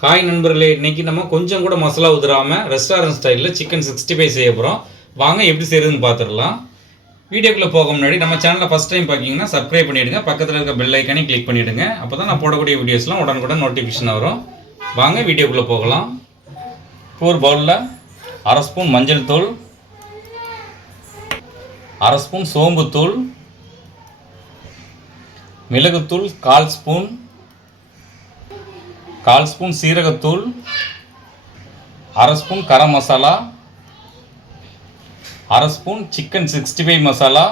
Hi நண்பர்களே. இன்னைக்கு நம்ம கொஞ்சம் கூட மசாலா உதிராமல் ரெஸ்டாரண்ட் ஸ்டைலில் சிக்கன் சிக்ஸ்டி ஃபைவ் செய்ய போகிறோம் வாங்க எப்படி செய்கிறதுன்னு பார்த்துடலாம் வீடியோக்குள்ளே போக முன்னாடி நம்ம சேனலில் ஃபஸ்ட் டைம் பார்க்கிங்கன்னா சப்ஸ்கிரைப் பண்ணிவிடுங்க பக்கத்தில் இருக்க பெல் ஐக்கானே கிளிக் பண்ணிவிடுங்க அப்போ தான் நான் போடக்கூடிய வீடியோஸ்லாம் உடனுக்குடன் நோட்டிஃபிகேஷன் வரும். வாங்க வீடியோக்குள்ளே போகலாம். இப்போ ஒரு பவுலில் அரை ஸ்பூன் மஞ்சள் தூள் அரை ஸ்பூன் சோம்புத்தூள் மிளகுத்தூள் கால் ஸ்பூன் கால் ஸ்பூன் சீரகத்தூள் அரை ஸ்பூன் கரம் மசாலா அரை spoon chicken sixty five masala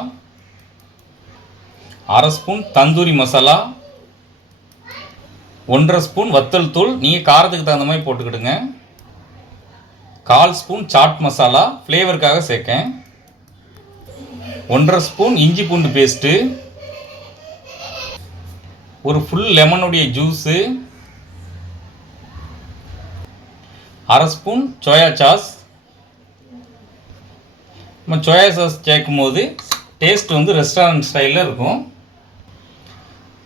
அரை ஸ்பூன் தந்தூரி மசாலா ஒன்றரை ஸ்பூன் வத்தல் தூள். நீங்கள் காரத்துக்கு தகுந்த மாதிரி போட்டுக்கிடுங்க. கால் ஸ்பூன் சாட் மசாலா ஃப்ளேவருக்காக சேர்க்கேன். ஒன்றரை ஸ்பூன் இஞ்சி பூண்டு பேஸ்ட்டு ஒரு ஃபுல் லெமனுடைய ஜூஸு அரை ஸ்பூன் சோயா சாஸ் நம்ம சோயா சாஸ் சேர்க்கும் போது டேஸ்ட் வந்து ரெஸ்டாரண்ட் ஸ்டைலில் இருக்கும்.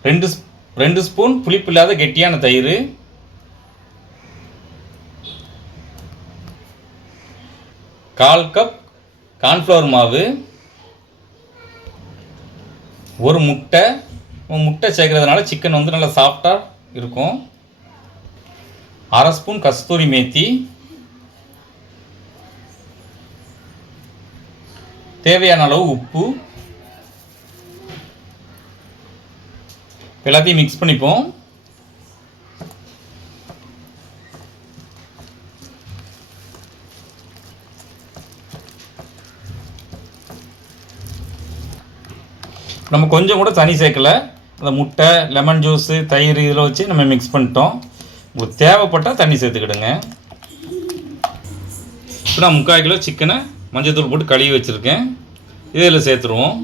ரெண்டு ஸ்- ரெண்டு ஸ்பூன் புளிப்பு இல்லாத கெட்டியான தயிர். கால் கப் கார்ன்ஃப்ளவர் மாவு. ஒரு முட்டை முட்டை சேர்க்கறதுனால சிக்கன் வந்து நல்லா சாஃப்டாக இருக்கும். அரை ஸ்பூன் கஸ்தூரி மேத்தி. தேவையான அளவு உப்பு. எல்லாத்தையும் மிக்ஸ் பண்ணிப்போம். நம்ம கொஞ்சம் கூட தண்ணி சேர்க்கல. அந்த முட்டை லெமன் ஜூஸு தயிர் இதில் வச்சு நம்ம மிக்ஸ் பண்ணிட்டோம். உங்களுக்கு தேவைப்பட்டால் தண்ணி சேர்த்துக்கிடுங்க. இப்போ நான் முக்கால் கிலோ சிக்கனை மஞ்சத்தூள் போட்டு கழுவி வச்சுருக்கேன். இதில் சேர்த்துருவோம்.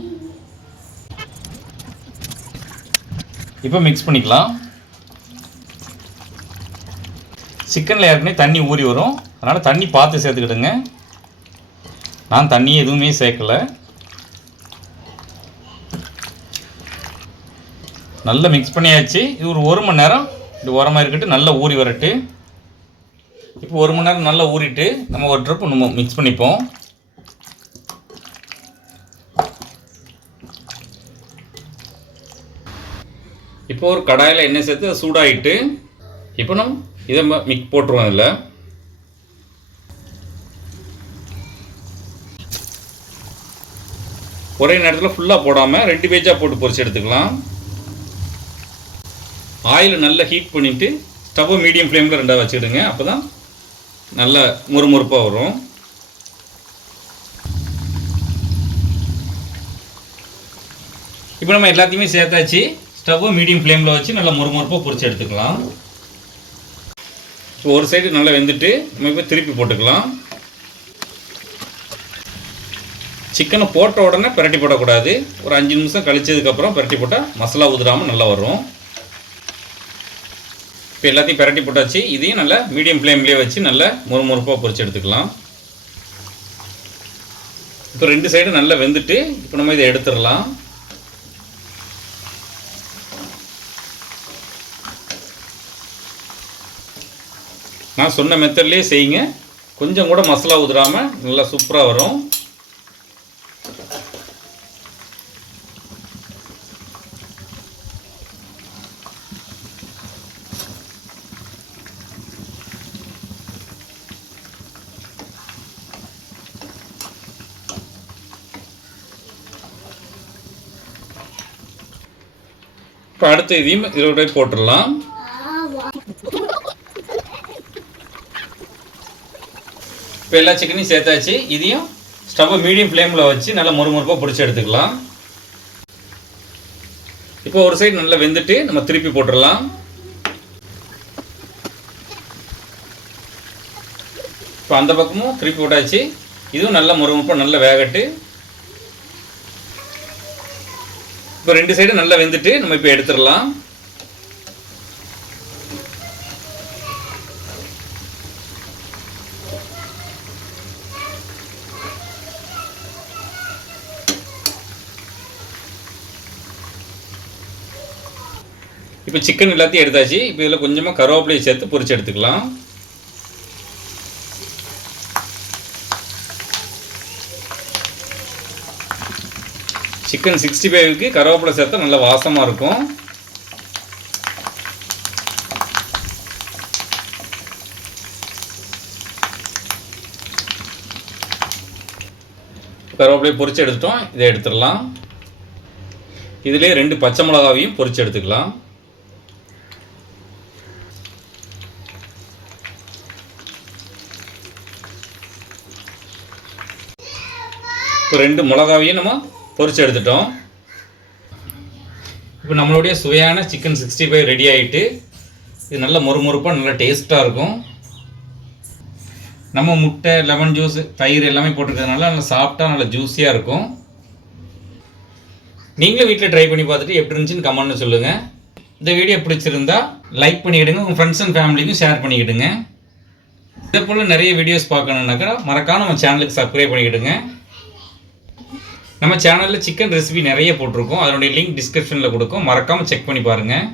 இப்போ மிக்ஸ் பண்ணிக்கலாம். சிக்கனில் ஏற்கனவே தண்ணி ஊறி வரும். அதனால் தண்ணி பார்த்து சேர்த்துக்கிடுங்க. நான் தண்ணி எதுவுமே சேர்க்கலை. நல்லா மிக்ஸ் பண்ணியாச்சு. இது ஒரு ஒரு மணி நேரம் இந்த உரமாக இருக்கட்டு நல்லா ஊறி வரட்டு. இப்போ ஒரு மணி நேரம் நல்லா ஊறிட்டு நம்ம ஒரு ட்ரிப் நம்ம மிக்ஸ் பண்ணிப்போம். இப்போ ஒரு கடாயில் எண்ணெய் சேர்த்து சூடாகிட்டு இப்போ நம்ம இதை மிக் போட்டுருவோம் இதில். ஒரே நேரத்தில் ஃபுல்லாக போடாமல் ரெண்டு பேஜாக போட்டு பொரிச்சு எடுத்துக்கலாம். ஆயில் நல்லா ஹீட் பண்ணிவிட்டு ஸ்டவ்வை மீடியம் ஃப்ளேமில் ரெண்டாக வச்சுடுங்க அப்போ தான் நல்லா முறுமுறுப்பாக வரும். இப்போ நம்ம எல்லாத்தையுமே சேர்த்தாச்சு. ஸ்டவ்வை மீடியம் ஃப்ளேமில் வச்சு நல்லா முறுமுறுப்பாக பொறிச்சு எடுத்துக்கலாம். இப்போ ஒரு சைடு நல்லா வெந்துட்டு நம்ம இப்போ திருப்பி போட்டுக்கலாம். சிக்கனை போட்ட உடனே பிரட்டி போடக்கூடாது. ஒரு அஞ்சு நிமிஷம் கழிச்சதுக்கப்புறம் பிரட்டி போட்டால் மசாலா உதிராமல் நல்லா வரும். இப்போ எல்லாத்தையும் பிரட்டி போட்டாச்சு. இதையும் நல்லா மீடியம் ஃப்ளேம்லேயே வச்சு நல்லா முறுமுறுப்பாக பொறிச்சு எடுத்துக்கலாம். இப்போ ரெண்டு சைடும் நல்லா வெந்துட்டு இப்போ நம்ம இதை எடுத்துடலாம். நான் சொன்ன மெத்தட்லேயே செய்யுங்க. கொஞ்சம் கூட மசாலா உதிராமல் நல்லா சூப்பராக வரும். இப்போ அடுத்த இதையும் இதோட போட்டுடலாம். இப்போ எல்லா சிக்கனையும் சேர்த்தாச்சு. இதையும் ஸ்டவ்வை மீடியம் ஃப்ளேமில் வச்சு நல்லா முறுமுறுப்பாக பிடிச்சி எடுத்துக்கலாம். இப்போ ஒரு சைடு நல்லா வெந்துட்டு நம்ம திருப்பி போட்டுடலாம். இப்போ அந்த பக்கமும் திருப்பி போட்டாச்சு. இதுவும் நல்லா முறுமுறுப்பாக நல்லா வேகட்டு. இப்போ ரெண்டு சைடும் நல்லா வெந்துட்டு நம்ம இப்போ எடுத்துடலாம். இப்போ சிக்கன் எல்லாத்தையும் எடுத்தாச்சு. இப்போ இதில் கொஞ்சமாக கருவேப்பிலையை சேர்த்து பொரிச்சு எடுத்துக்கலாம். சிக்கன் சிக்ஸ்டி ஃபைவ்க்கு கருவேப்பிலை சேர்த்தா நல்ல வாசமாக இருக்கும். கருவேப்பிலையை பொறிச்சு எடுத்துட்டோம். இதை எடுத்துடலாம். இதிலே ரெண்டு பச்சை மிளகாவையும் பொறிச்சு எடுத்துக்கலாம். இப்போ ரெண்டு மிளகாவையும் நம்ம பொறிச்சு எடுத்துட்டோம். இப்போ நம்மளுடைய சுவையான சிக்கன் சிக்ஸ்டி ஃபைவ் ரெடி ஆகிட்டு இது நல்ல மொறுமொறுப்பாக நல்லா டேஸ்ட்டாக இருக்கும். நம்ம முட்டை லெமன் ஜூஸ் தயிர் எல்லாமே போட்டிருக்கிறதுனால நல்லா சாப்பிட்டா நல்லா ஜூஸியாக இருக்கும். நீங்களும் வீட்டில் ட்ரை பண்ணி பார்த்துட்டு எப்படி இருந்துச்சுன்னு கமெண்ட்னு சொல்லுங்கள் இந்த வீடியோ பிடிச்சிருந்தா லைக் பண்ணிக்கிடுங்க. உங்கள் ஃப்ரெண்ட்ஸ் அண்ட் ஃபேமிலிக்கும் ஷேர் பண்ணிக்கிடுங்க. இதே போல் நிறைய வீடியோஸ் பார்க்கணுன்னாக்கா மறக்காம நம்ம சேனலுக்கு சப்ஸ்கிரைப் பண்ணிக்கிடுங்க. நம்ம சேனலில் சிக்கன் ரெசிபி நிறைய போட்டிருக்கோம். அதனுடைய லிங்க் டிஸ்கிரிப்ஷனில் கொடுக்கும். மறக்காமல் செக் பண்ணி பாருங்கள்